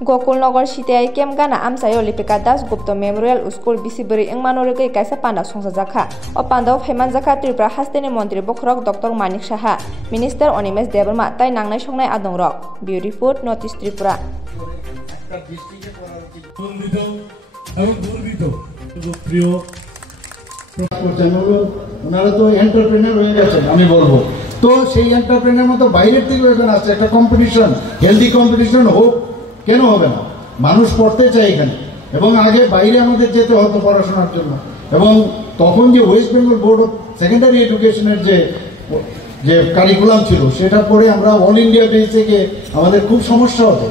Gokulnagar Sitai Kem Gana Amsayo Lipika Das Gupta Memorial School Bisiburi Engmanorikai Kaisa Panda Songsajakha O Pandao Hemanjakha Tripura Hasteni Montri Bokrok Dr. Manik Saha Minister Onimes Debarma Tai Nangnai Songnai Adongrok Beautiful Notice Tripura ওনারা তো entrepreneur হয়ে গেছেন আমি বলবো তো সেই entrepreneur মতো বাইরের থেকে এখানে আসছে একটা কম্পিটিশন হেলদি কম্পিটিশন হোক কেন হবে না মানুষ পড়তে চায় এখানে এবং আগে বাইরে আমাদের যেতে হতো পড়াশোনার জন্য এবং তখন যে West Bengal board of secondary এডুকেশনের যে কারিকুলাম ছিল সেটা পড়ে আমরা অল ইন্ডিয়া বেস থেকে আমাদের খুব সমস্যা হতো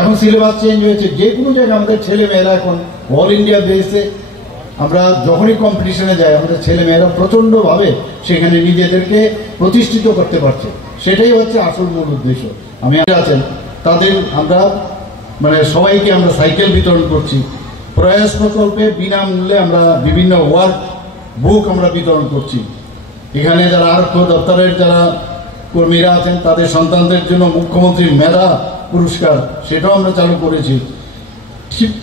এখন সিলেবাস চেঞ্জ হয়েছে যে কোনো জায়গায় আমাদের ছেলে মেয়েরা এখন অল ইন্ডিয়া বেসে আমরা যখনই কম্পিটিশনে যাই আমাদের ছেলে মেয়েরা প্রচণ্ডভাবে সেখানে নিজেদেরকে প্রতিষ্ঠিত করতে পারছে সেটাই হচ্ছে আসল মূল উদ্দেশ্য আমি আছেন তাদের আমরা মানে সবাইকে আমরা সাইকেল বিতরণ করছি প্রয়াস প্রকল্পে বিনামূল্যে আমরা বিভিন্ন ওয়ার্ক বুক আমরা বিতরণ করছি এখানে যারা আরক্ষ দপ্তরের যারা কর্মীরা আছেন তাদের সন্তানদের জন্য মুখ্যমন্ত্রীর মেধা পুরস্কার সেটাও আমরা চালু করেছি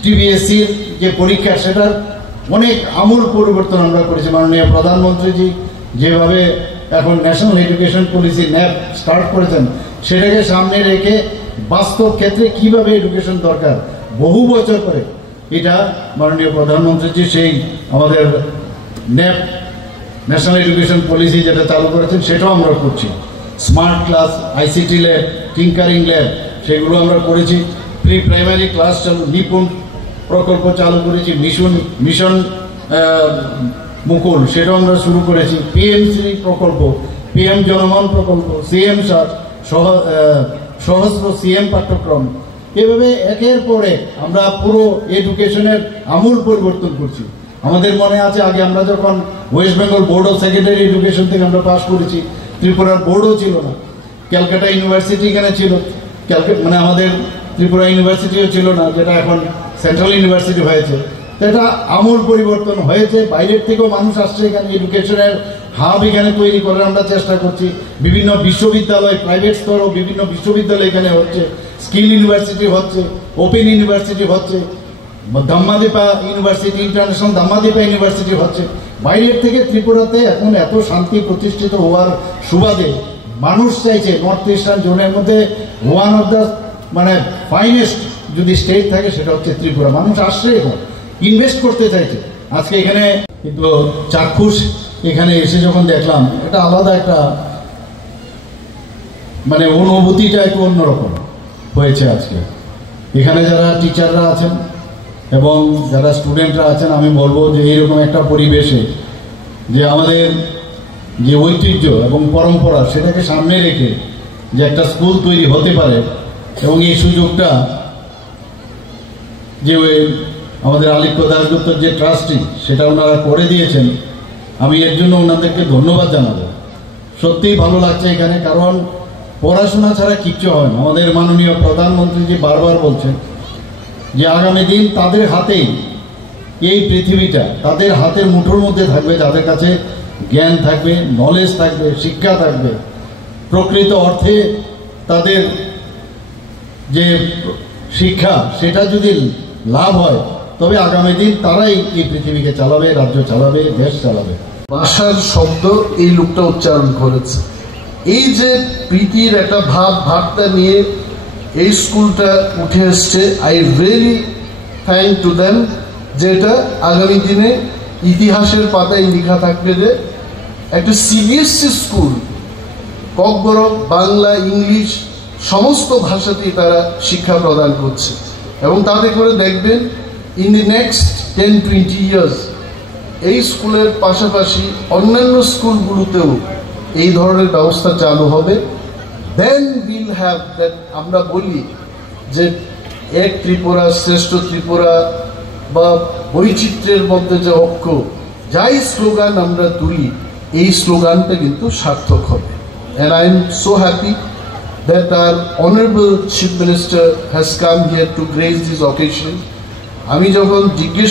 টিবিএসসির যে পরীক্ষা সেটার অনেক আমূল পরিবর্তন আমরা করেছি মাননীয় প্রধানমন্ত্রীজি যেভাবে এখন national education policy nap start করেছেন সেটাকে সামনে রেখে বাস্তব ক্ষেত্রে কিভাবে এডুকেশন দরকার বহু বছর পরে এটা মাননীয় প্রধানমন্ত্রীজি সেই আমাদের ন্যাপ ন্যাশনাল এডুকেশন পলিসি যেটা চালু করেছেন সেটাও আমরা করছি smart class ICT lab tinkering lab সেগুলো আমরা করেছি প্রি প্রাইমারি ক্লাস চালু নিপুণ প্রকল্প চালু করেছি মিশন মুকুল সেটাও আমরা শুরু করেছি পিএমসি প্রকল্প পিএম জনমন প্রকল্প সিএম সহস্র সিএম পাঠ্যক্রম এভাবে একের পরে আমরা পুরো এডুকেশনের আমূল পরিবর্তন করছি আমাদের মনে আছে আগে আমরা যখন West Bengal board of secondary education থেকে আমরা পাস করেছি ত্রিপুরার বোর্ডও ছিল না ক্যালকাটা ইউনিভার্সিটি এখানে ছিল মানে আমাদের ত্রিপুরা ইউনিভার্সিটিও ছিল না যেটা এখন সেন্ট্রাল ইউনিভার্সিটি হয়েছে এটা আমূল পরিবর্তন হয়েছে বাইরের থেকেও মানুষ আসছে এখানে এডুকেশনের হাব এখানে তৈরি করার আমরা চেষ্টা করছি বিভিন্ন বিশ্ববিদ্যালয় প্রাইভেট স্তরও বিভিন্ন বিশ্ববিদ্যালয় এখানে হচ্ছে স্কিল ইউনিভার্সিটি হচ্ছে ওপেন ইউনিভার্সিটি হচ্ছে ধাম্মাদীপা ইউনিভার্সিটি ইন্টারন্যাশনাল ধাম্মাদীপা ইউনিভার্সিটি হচ্ছে বাইরের থেকে ত্রিপুরাতে এখন এত শান্তি প্রতিষ্ঠিত হওয়ার সুবাদে মানুষ চাইছে নর্থ ইস্টার্ন জোনের মধ্যে ওয়ান অফ দ্য মানে ফাইনেস্ট যদি স্টেট থাকে সেটা হচ্ছে ত্রিপুরা মানুষ আসছে এখন ইনভেস্ট করতে চাইছে আজকে এখানে কিন্তু চাক্ষুষ এখানে এসে যখন দেখলাম এটা আলাদা একটা মানে অনুভূতিটা একটু অন্যরকম হয়েছে আজকে এখানে যারা টিচাররা আছেন এবং যারা স্টুডেন্টরা আছেন আমি বলবো যে এইরকম একটা পরিবেশে যে আমাদের যে ঐতিহ্য এবং পরম্পরা সেটাকে সামনে রেখে যে একটা স্কুল তৈরি হতে পারে এবং এই সুযোগটা যে আমাদের আলিপ্য দাশগুপ্তর যে ট্রাস্টি সেটা ওনারা করে দিয়েছেন আমি এর জন্য ওনাদেরকে ধন্যবাদ জানাবো সত্যিই ভালো লাগছে এখানে কারণ পড়াশোনা ছাড়া কিচ্ছু হয় না আমাদের মাননীয় প্রধানমন্ত্রীজি বারবার বলছেন যে আগামী দিন তাদের হাতেই এই পৃথিবীটা তাদের হাতের মুঠোর মধ্যে থাকবে যাদের কাছে জ্ঞান থাকবে নলেজ থাকবে শিক্ষা থাকবে প্রকৃত অর্থে তাদের যে শিক্ষা সেটা যদি লাভ হয় তবে আগামী দিন তারাই এই পৃথিবীকে চালাবে রাজ্য চালাবে দেশ চালাবে ভাষার শব্দ এই লোকটা উচ্চারণ করেছে এই যে প্রীতির একটা ভাবটা নিয়ে এই স্কুলটা উঠে এসছে I really thank to them যেটা আগামী দিনে ইতিহাসের পাতায় লেখা থাকবে যে একটা CBSE school Kokborok Bangla English সমস্ত ভাষাতেই তারা শিক্ষা প্রদান করছে এবং তাতে করে দেখবেন ইন দি নেক্সট 10-20 ইয়ার্স এই স্কুলের পাশাপাশি অন্যান্য স্কুলগুলোতেও এই ধরনের ব্যবস্থা চালু হবে দেন উইল হ্যাভ দ্যাট আমরা বলি যে এক ত্রিপুরা শ্রেষ্ঠ ত্রিপুরা বা বৈচিত্র্যের মধ্যে যে ঐক্য যাই স্লোগান আমরা তুলি এই স্লোগানটা কিন্তু সার্থক হবে and I am so happy that our honorable chief minister has come here to grace this occasion আমি যখন জিজ্ঞেস